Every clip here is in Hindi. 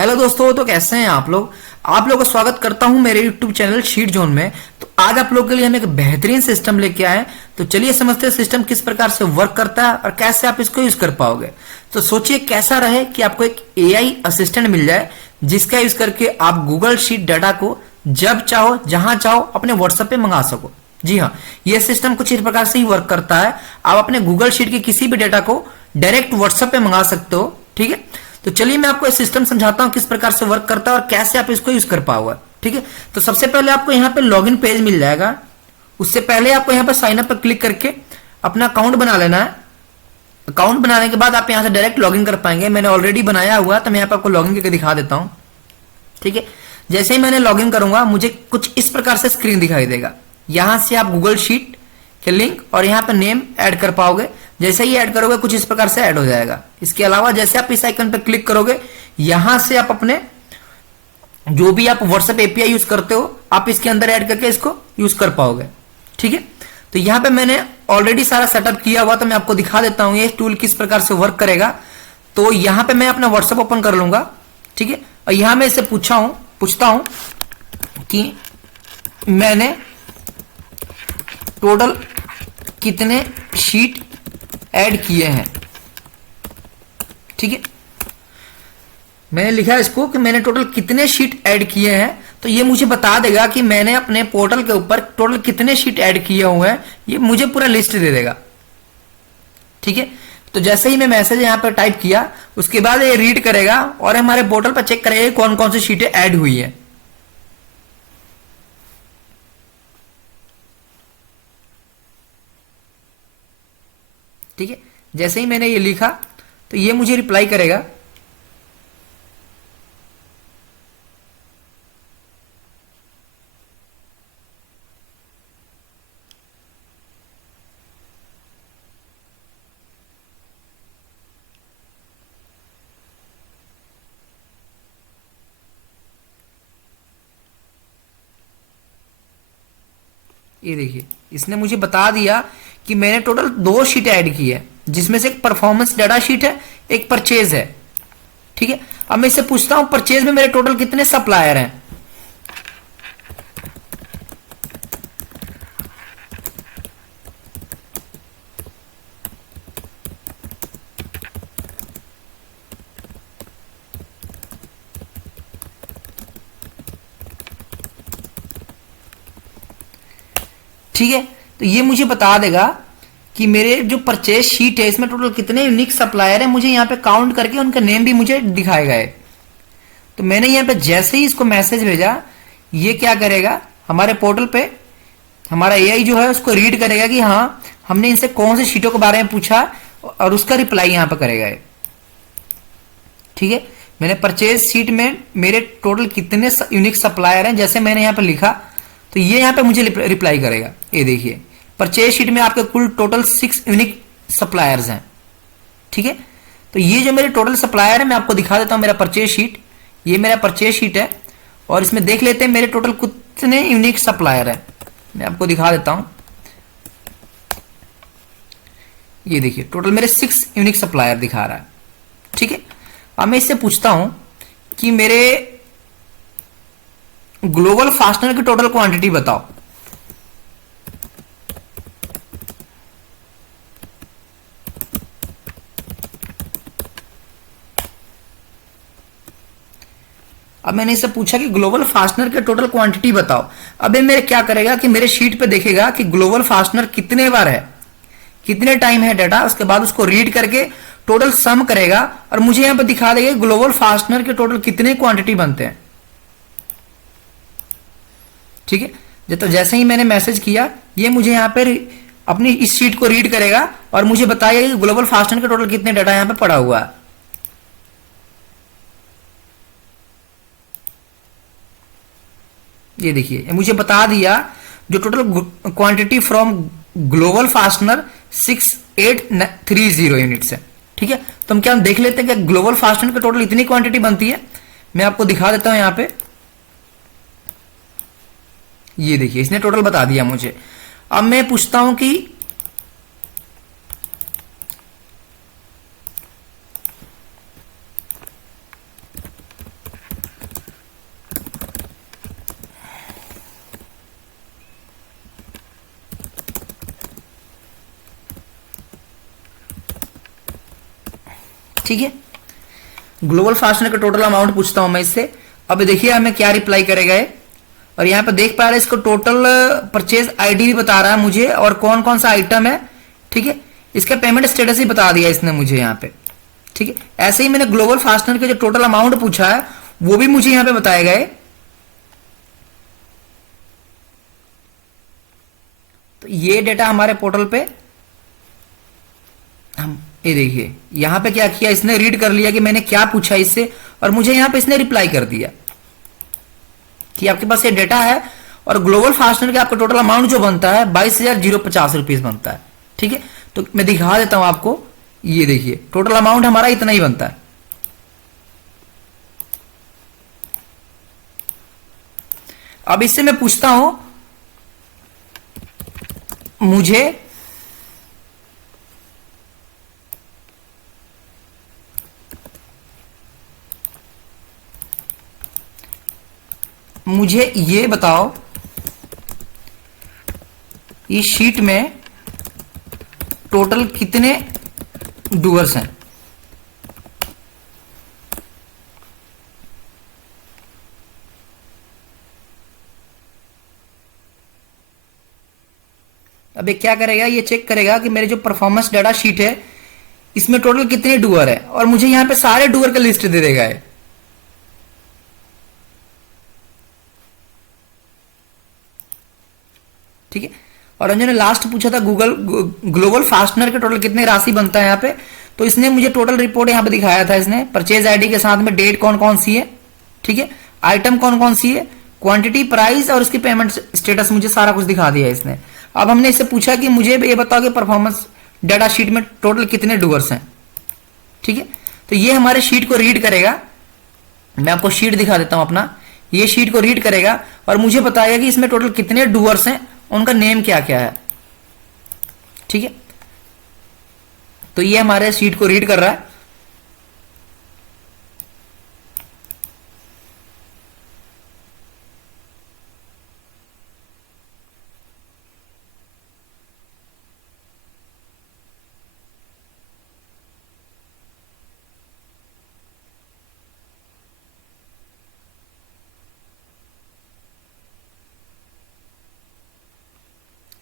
हेलो दोस्तों, तो कैसे हैं आप लोग। आप लोगों का स्वागत करता हूं मेरे YouTube चैनल शीट जोन में। तो आज आप लोगों के लिए हम एक बेहतरीन सिस्टम लेके आए हैं। तो चलिए समझते हैं सिस्टम किस प्रकार से वर्क करता है और कैसे आप इसको यूज कर पाओगे। तो सोचिए कैसा रहे कि आपको एक AI असिस्टेंट मिल जाए जिसका यूज करके आप गूगल शीट डाटा को जब चाहो जहां चाहो अपने व्हाट्सएप पे मंगा सको। जी हाँ, यह सिस्टम कुछ इस प्रकार से ही वर्क करता है। आप अपने गूगल शीट के किसी भी डाटा को डायरेक्ट व्हाट्सएप पे मंगा सकते हो। ठीक है, तो चलिए मैं आपको सिस्टम समझाता हूं किस प्रकार से वर्क करता है और कैसे आप इसको यूज कर पाओगे। ठीक है, तो सबसे पहले आपको यहाँ पे लॉगिन पेज मिल जाएगा। उससे पहले आपको यहाँ पे साइन अप पर क्लिक करके अपना अकाउंट बना लेना है। अकाउंट बनाने के बाद आप यहाँ से डायरेक्ट लॉगिन कर पाएंगे। मैंने ऑलरेडी बनाया हुआ, तो मैं यहाँ पे आपको लॉगिन करके दिखा देता हूँ। ठीक है, जैसे ही मैंने लॉगिन करूंगा मुझे कुछ इस प्रकार से स्क्रीन दिखाई देगा। यहां से आप गूगल शीट के लिंक और यहाँ पे नेम ऐड कर पाओगे। जैसे ही ऐड करोगे कुछ इस प्रकार से ऐड हो जाएगा। इसके अलावा जैसे आप इस आइकन पर क्लिक करोगे यहां से आप अपने जो भी आप व्हाट्सएप एपीआई यूज करते हो आप इसके अंदर ऐड करके इसको यूज कर पाओगे। ठीक है, तो यहाँ पे मैंने ऑलरेडी सारा सेटअप किया हुआ, तो मैं आपको दिखा देता हूँ ये टूल किस प्रकार से वर्क करेगा। तो यहाँ पे मैं अपना व्हाट्सएप ओपन कर लूंगा। ठीक है, और यहां मैं इससे पूछता हूं कि मैंने टोटल कितने शीट ऐड किए हैं। ठीक है, मैंने लिखा है इसको कि मैंने टोटल कितने शीट ऐड किए हैं। तो ये मुझे बता देगा कि मैंने अपने पोर्टल के ऊपर टोटल कितने शीट ऐड किए हुए हैं। ये मुझे पूरा लिस्ट दे देगा। ठीक है, तो जैसे ही मैं मैसेज यहां पर टाइप किया उसके बाद ये रीड करेगा और हमारे पोर्टल पर चेक करेगा कौन कौन सी शीटें ऐड हुई है। ठीक है, जैसे ही मैंने ये लिखा तो ये मुझे रिप्लाई करेगा। ये देखिए, इसने मुझे बता दिया कि मैंने टोटल 2 शीट ऐड की है, जिसमें से एक परफॉर्मेंस डाटा शीट है, एक परचेज है। ठीक है, अब मैं इससे पूछता हूं परचेज में मेरे टोटल कितने सप्लायर हैं। ठीक है, तो ये मुझे बता देगा कि मेरे जो परचेज शीट है इसमें टोटल कितने यूनिक सप्लायर है। मुझे यहाँ पे काउंट करके उनका नेम भी मुझे दिखाएगा है। तो मैंने यहाँ पे जैसे ही इसको मैसेज भेजा ये क्या करेगा, हमारे पोर्टल पे हमारा एआई जो है उसको रीड करेगा कि हाँ हमने इनसे कौन सी शीटों के बारे में पूछा और उसका रिप्लाई यहाँ पे करेगा। ठीक है, मैंने परचेज शीट में मेरे टोटल कितने यूनिक सप्लायर हैं जैसे मैंने यहाँ पे लिखा तो ये यहाँ पे मुझे रिप्लाई करेगा। ये देखिए, परचेज शीट में आपके कुल टोटल 6 यूनिक सप्लायर्स हैं। ठीक है, तो ये जो मेरे टोटल सप्लायर है मैं आपको दिखा देता हूं। मेरा परचेज शीट, ये मेरा परचेज शीट है और इसमें देख लेते हैं मेरे टोटल कितने यूनिक सप्लायर है। मैं आपको दिखा देता हूं। ये देखिए, टोटल मेरे 6 यूनिक सप्लायर दिखा रहा है। ठीक है, अब मैं इससे पूछता हूं कि मेरे ग्लोबल फास्टनर की टोटल क्वांटिटी बताओ। अब मैंने इससे पूछा कि ग्लोबल फास्टनर के टोटल क्वांटिटी बताओ। अब ये मेरे क्या करेगा कि मेरे शीट पे देखेगा कि ग्लोबल फास्टनर कितने बार है, कितने टाइम है डाटा। उसके बाद उसको रीड करके टोटल सम करेगा और मुझे यहां पर दिखा देगा ग्लोबल फास्टनर के टोटल कितने क्वांटिटी बनते हैं। ठीक है, तो जैसे ही मैंने मैसेज किया ये मुझे यहाँ पे अपनी इस शीट को रीड करेगा और मुझे बताएगा कि ग्लोबल फास्टनर के टोटल कितने डाटा यहाँ पे पड़ा हुआ है। ये देखिए, मुझे बता दिया जो total quantity from global fastener 6830 units है। ठीक है, तो हम क्या देख लेते हैं कि ग्लोबल फास्टनर के टोटल इतनी क्वांटिटी बनती है। मैं आपको दिखा देता हूं यहाँ पे। ये देखिए, इसने टोटल बता दिया मुझे। अब मैं पूछता हूं कि ठीक है। ग्लोबल फास्टनर का टोटल अमाउंट पूछता हूं मैं इससे। अब देखिए हमें क्या रिप्लाई करेगा ये, और यहाँ पे देख पा रहे हैं इसको टोटल परचेज आईडी भी बता रहा है मुझे और कौन कौन सा आइटम है, ठीक है। इसका पेमेंट स्टेटस ही बता दिया इसने मुझे यहाँ पे, ठीक है। ऐसे ही मैंने ग्लोबल फास्टनर के जो टोटल अमाउंट पूछा है वो भी मुझे यहाँ पे बताया गया है। तो ये डेटा हमारे पोर्टल पे हम ये देखिए यहां पे क्या किया इसने, रीड कर लिया कि मैंने क्या पूछा इससे, और मुझे यहां पे इसने रिप्लाई कर दिया कि आपके पास ये डेटा है और ग्लोबल फास्टनर का आपका टोटल अमाउंट जो बनता है 22,050 रुपीज बनता है, ठीक है। तो मैं दिखा देता हूं आपको, ये देखिए टोटल अमाउंट हमारा इतना ही बनता है। अब इससे मैं पूछता हूं मुझे ये बताओ इस शीट में टोटल कितने डूअर्स हैं। अब ये क्या करेगा, ये चेक करेगा कि मेरे जो परफॉर्मेंस डाटा शीट है इसमें टोटल कितने डूअर है, और मुझे यहां पे सारे डूअर का लिस्ट दे देगा है। ठीक है। और रंजन ने लास्ट पूछा था ग्लोबल फास्टनर के टोटल कितने राशि बनता है यहाँ पे, तो इसने मुझे टोटल रिपोर्ट यहाँ पे दिखाया था। इसने परचेज आईडी के साथ में डेट कौन कौन सी है, ठीक है, आइटम कौन कौन सी है, क्वांटिटी, प्राइस और उसकी पेमेंट स्टेटस मुझे सारा कुछ दिखा दिया इसने। अब हमने इससे पूछा कि मुझे ये बताओ कि परफॉर्मेंस डाटा शीट में टोटल कितने डूअर्स हैं, ठीक है। तो ये हमारे शीट को रीड करेगा, मैं आपको शीट दिखा देता हूं अपना, ये शीट को रीड करेगा और मुझे बताएगा कि इसमें टोटल कितने डूअर्स हैं, उनका नेम क्या क्या है, ठीक है। तो ये हमारे शीट को रीड कर रहा है।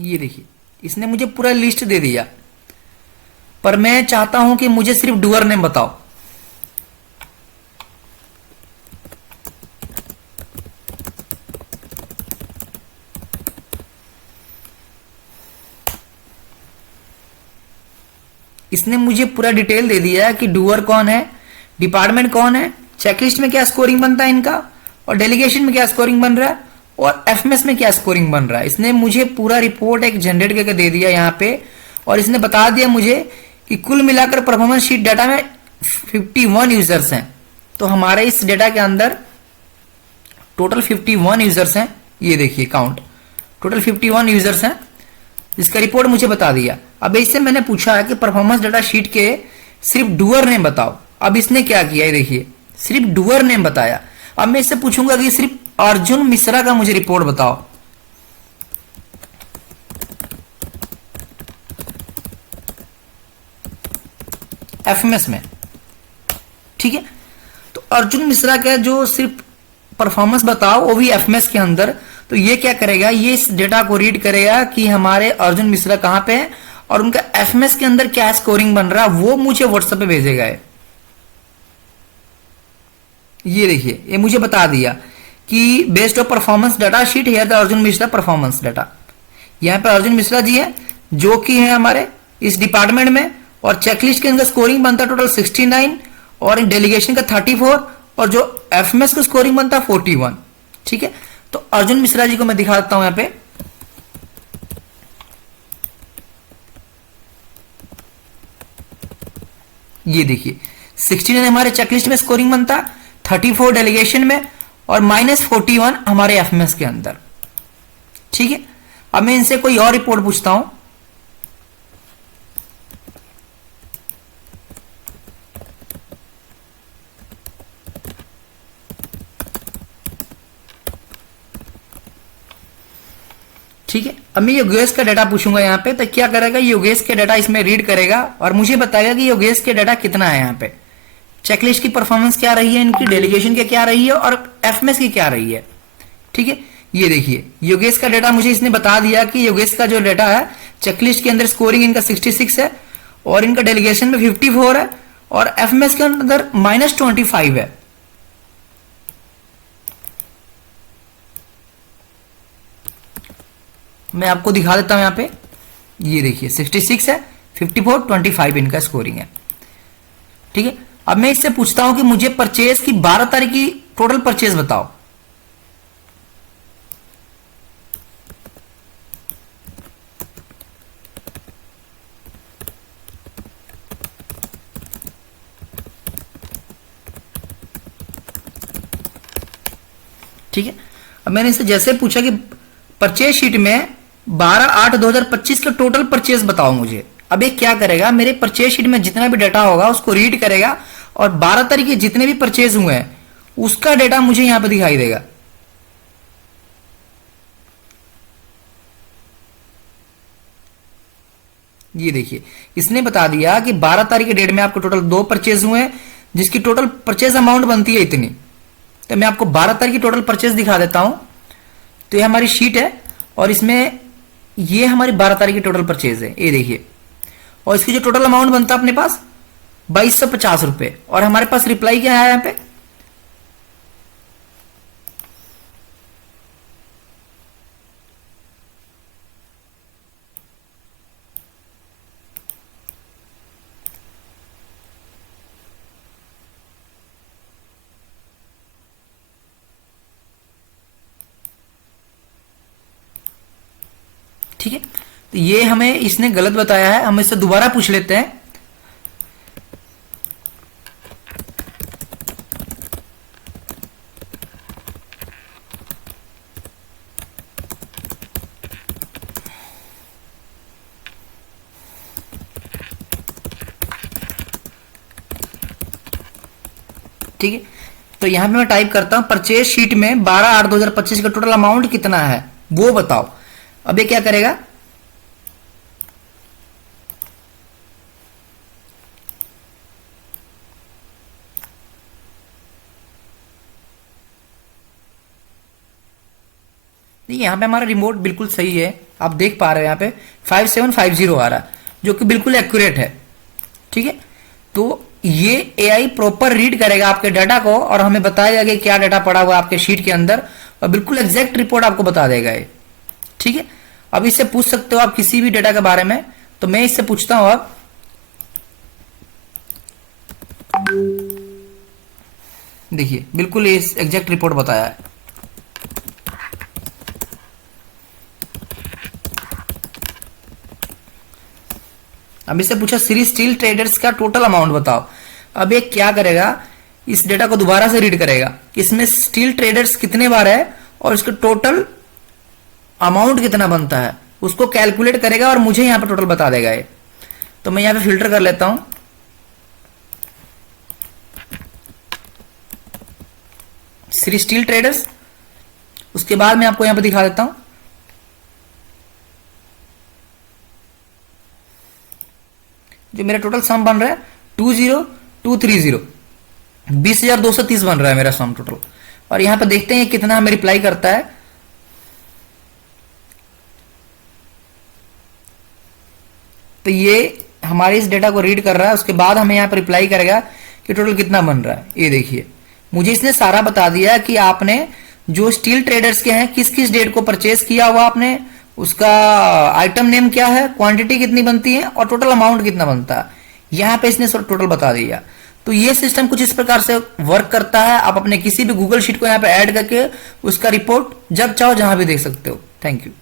ये देखिए इसने मुझे पूरा लिस्ट दे दिया, पर मैं चाहता हूं कि मुझे सिर्फ डूअर नेम बताओ। इसने मुझे पूरा डिटेल दे दिया कि डूअर कौन है, डिपार्टमेंट कौन है, चेकलिस्ट में क्या स्कोरिंग बनता है इनका, और डेलीगेशन में क्या स्कोरिंग बन रहा है, और एफएमएस में क्या स्कोरिंग बन रहा है। इसने मुझे पूरा रिपोर्ट एक जनरेट करके दे दिया यहाँ पे, और इसने बता दिया मुझे कि कुल मिलाकर परफॉर्मेंस शीट डाटा में 51 यूजर्स हैं। तो हमारे इस डेटा के अंदर टोटल 51 यूजर्स हैं। ये देखिए काउंट, टोटल 51 यूजर्स हैं, जिसका रिपोर्ट मुझे बता दिया। अब इससे मैंने पूछा है कि परफॉर्मेंस डाटा शीट के सिर्फ डूअर नेम बताओ। अब इसने क्या किया, ये देखिए सिर्फ डूअर नेम बताया। अब मैं इससे पूछूंगा कि सिर्फ अर्जुन मिश्रा का मुझे रिपोर्ट बताओ। एफएमएस में, ठीक है। तो अर्जुन मिश्रा का जो सिर्फ परफॉर्मेंस बताओ वो भी एफएमएस के अंदर। तो ये क्या करेगा, ये इस डेटा को रीड करेगा कि हमारे अर्जुन मिश्रा कहां पे है और उनका एफएमएस के अंदर क्या स्कोरिंग बन रहा है, वो मुझे व्हाट्सएप पे भेजेगा। ये देखिए ये मुझे बता दिया कि based of performance data sheet here the Arjun Mishra performance data. यहाँ पे अर्जुन मिश्रा जी है जो कि है हमारे इस डिपार्टमेंट में, और चेकलिस्ट के अंदर स्कोरिंग बनता है टोटल 69 और डेलीगेशन का 34, और जो एफएमएस का स्कोरिंग बनता है 41, ठीक है। तो अर्जुन मिश्रा जी को मैं दिखा देता हूं यहाँ पे। ये देखिए 69 हमारे चेकलिस्ट में स्कोरिंग बनता, 34 डेलीगेशन में और -41 हमारे एफएमएस के अंदर, ठीक है। अब मैं इनसे कोई और रिपोर्ट पूछता हूं। ठीक है, अब मैं योगेश का डाटा पूछूंगा यहाँ पे। तो क्या करेगा, योगेश के डाटा इसमें रीड करेगा और मुझे बताएगा कि योगेश के डाटा कितना है यहाँ पे। चेकलिस्ट की परफॉर्मेंस क्या रही है, इनकी डेलीगेशन की क्या रही है और एफएमएस की क्या रही है। ठीक है, ये देखिए योगेश का डेटा मुझे इसने बता दिया कि योगेश का जो डेटा है चेकलिस्ट के अंदर स्कोरिंग इनका 66 है और इनका डेलीगेशन में 54 है और एफएमएस के अंदर -25 है। मैं आपको दिखा देता हूं यहां पे, ये देखिए 66 है, 54, 25 इनका स्कोरिंग है। ठीक है, अब मैं इससे पूछता हूं कि मुझे परचेज की 12 तारीख की टोटल परचेज बताओ। ठीक है, अब मैंने इससे जैसे पूछा कि परचेज शीट में 12/8/2025 का टोटल परचेज बताओ मुझे। अब ये क्या करेगा, मेरे परचेज शीट में जितना भी डाटा होगा उसको रीड करेगा और 12 तारीख के जितने भी परचेज हुए हैं उसका डेटा मुझे यहां पे दिखाई देगा। ये देखिए इसने बता दिया कि 12 तारीख के डेट में आपको टोटल 2 परचेज हुए हैं जिसकी टोटल परचेज अमाउंट बनती है इतनी। तो मैं आपको 12 तारीख की टोटल परचेज दिखा देता हूं। तो ये हमारी शीट है और इसमें ये हमारी 12 तारीख की टोटल परचेज है, ये देखिए। और इसकी जो टोटल अमाउंट बनता है अपने पास 2250 रुपए और हमारे पास रिप्लाई क्या है यहां पे, ठीक है। तो ये हमें इसने गलत बताया है, हम इससे दोबारा पूछ लेते हैं। ठीक है, तो यहां पे मैं टाइप करता हूं परचेज शीट में 12/8/2025 का टोटल अमाउंट कितना है वो बताओ। अब ये क्या करेगा, देखिए यहां पे हमारा रिमोट बिल्कुल सही है, आप देख पा रहे हैं यहां पे 5750 आ रहा है जो कि बिल्कुल एक्यूरेट है। ठीक है, तो ये एआई प्रॉपर रीड करेगा आपके डाटा को और हमें बताएगा कि क्या डाटा पड़ा हुआ है आपके शीट के अंदर और बिल्कुल एग्जैक्ट रिपोर्ट आपको बता देगा ये। ठीक है, अब इससे पूछ सकते हो आप किसी भी डाटा के बारे में। तो मैं इससे पूछता हूं अब, देखिए बिल्कुल इस एग्जैक्ट रिपोर्ट बताया है। अब इससे पूछा श्री स्टील ट्रेडर्स का टोटल अमाउंट बताओ। अब ये क्या करेगा, इस डेटा को दोबारा से रीड करेगा कि इसमें स्टील ट्रेडर्स कितने बार है और इसका टोटल अमाउंट कितना बनता है उसको कैलकुलेट करेगा और मुझे यहां पर टोटल बता देगा ये। तो मैं यहां पे फिल्टर कर लेता हूं, श्री स्टील ट्रेडर्स। उसके बाद मैं आपको यहां पर दिखा देता हूं, जो मेरा टोटल सम बन रहा है 20230, 20,230 बन रहा है मेरा सम टोटल। और यहां पर देखते हैं कितना हमें रिप्लाई करता है। तो ये हमारे इस डेटा को रीड कर रहा है, उसके बाद हमें यहां पर रिप्लाई करेगा कि टोटल कितना बन रहा है। ये देखिए मुझे इसने सारा बता दिया कि आपने जो स्टील ट्रेडर्स के हैं किस किस डेट को परचेज किया हुआ आपने, उसका आइटम नेम क्या है, क्वांटिटी कितनी बनती है और टोटल अमाउंट कितना बनता है। यहां पे इसने टोटल बता दिया। तो ये सिस्टम कुछ इस प्रकार से वर्क करता है। आप अपने किसी भी गूगल शीट को यहां पे ऐड करके उसका रिपोर्ट जब चाहो जहां भी देख सकते हो। Thank you.